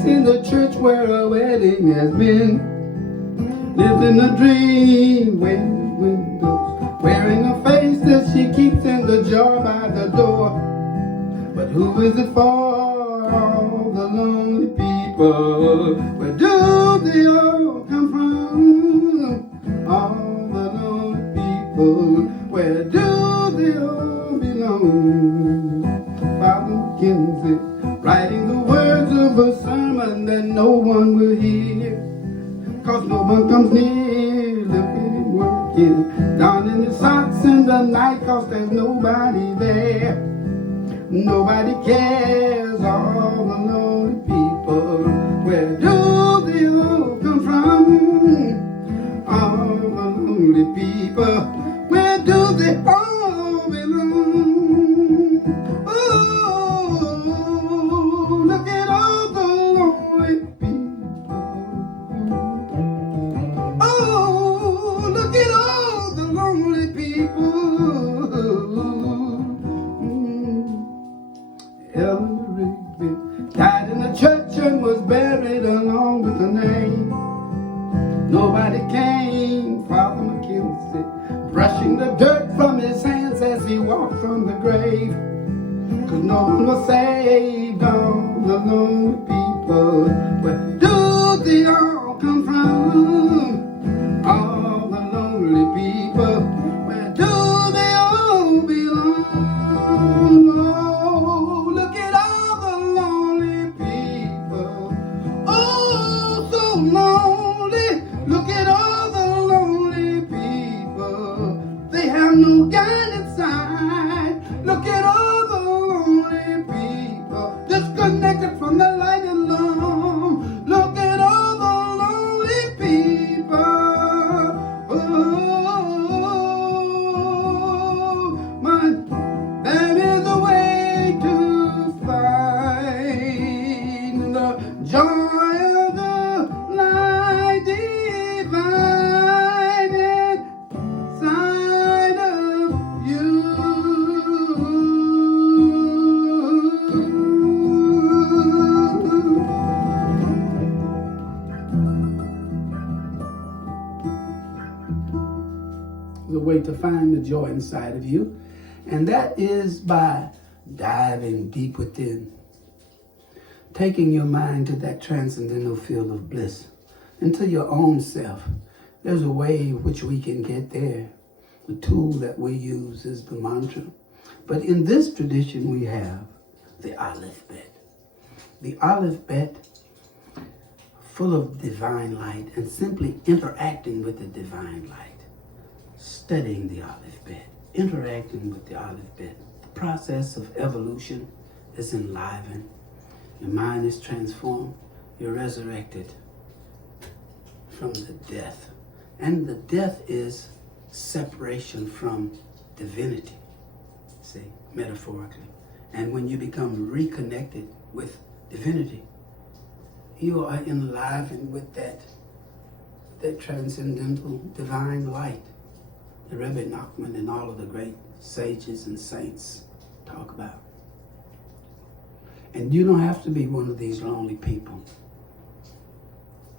sits in the church where a wedding has been. Lives in a dream, windows, wearing a face that she keeps in the jar by the door. But who is it for? All the lonely people. Where do they all come from? All the lonely people. Where do they all belong? Father McKenzie, writing the words of a sermon that no one will hear, 'cause no one comes near. Look at him working, down in his socks in the night, 'cause there's nobody there. Nobody cares, all the lonely people. Where do they all come from? All the lonely people. Where do they all belong? Oh, look at all the lonely people. Oh, look at all the lonely people. Eleanor Rigby died in the church and was buried along with her name. Nobody came. Father McKenzie, brushing the dirt from his hands as he walked from the grave, 'cause no one was saved. All the lonely people. Where do they all come from? All the lonely people. Where do they all belong? Oh, look at all the lonely people. Oh, so lonely. Look at all the lonely people. They have no guide inside. Look at all the lonely people, disconnected from the light and love. Look at all the lonely people. Oh, my, there is a way to find the joy of the light divine inside of you. The way to find the joy inside of you, and that is by diving deep within, taking your mind to that transcendental field of bliss, into your own self. There's a way in which we can get there. The tool that we use is the mantra. But in this tradition we have the alphabet. The alphabet, full of divine light, and simply interacting with the divine light. Studying the alphabet, interacting with the alphabet. The process of evolution is enlivened. Your mind is transformed. You're resurrected from the death. And the death is separation from divinity, see, metaphorically. And when you become reconnected with divinity, you are enlivened with that transcendental divine light. The Rebbe Nachman and all of the great sages and saints talk about. And you don't have to be one of these lonely people.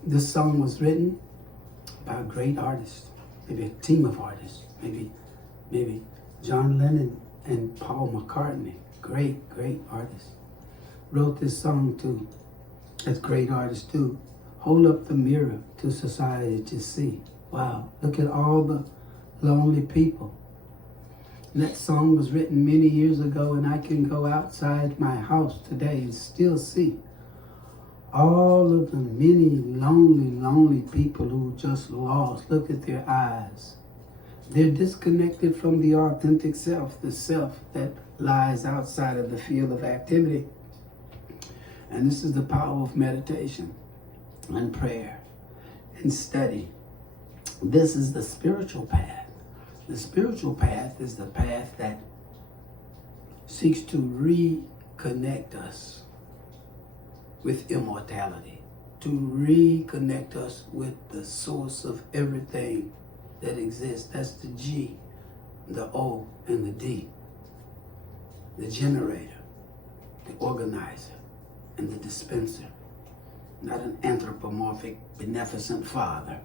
This song was written by a great artist, maybe a team of artists, maybe John Lennon and Paul McCartney, great artists, wrote this song too, as great artists do. Hold up the mirror to society to see. Wow, look at all the lonely people. And that song was written many years ago, and I can go outside my house today and still see all of the many lonely people who just lost. Look at their eyes. They're disconnected from the authentic self, the self that lies outside of the field of activity. And this is the power of meditation and prayer and study. This is the spiritual path. The spiritual path is the path that seeks to reconnect us with immortality, to reconnect us with the source of everything that exists. That's the G, the O, and the D. The generator, the organizer, and the dispenser. not an anthropomorphic, beneficent father,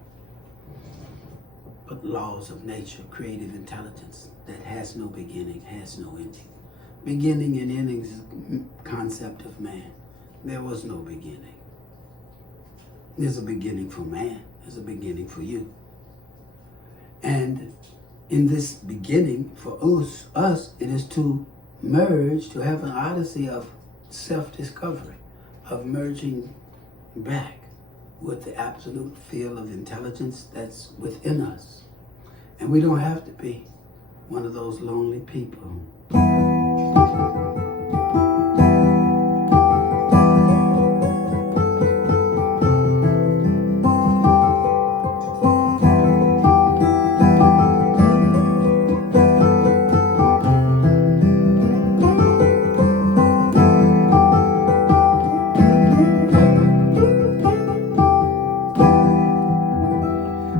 but laws of nature, creative intelligence that has no beginning, has no ending. Beginning and ending is the concept of man. There was no beginning. There's a beginning for man. There's a beginning for you. And in this beginning, for us, it is to merge, to have an odyssey of self-discovery, of merging back with the absolute field of intelligence that's within us. And we don't have to be one of those lonely people.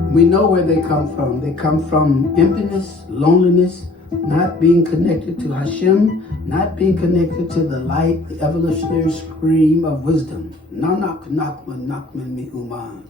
We know where they come from. They come from emptiness, loneliness, not being connected to Hashem, not being connected to the light, the evolutionary scream of wisdom. Nanak Nakman Nakman Mi Uman.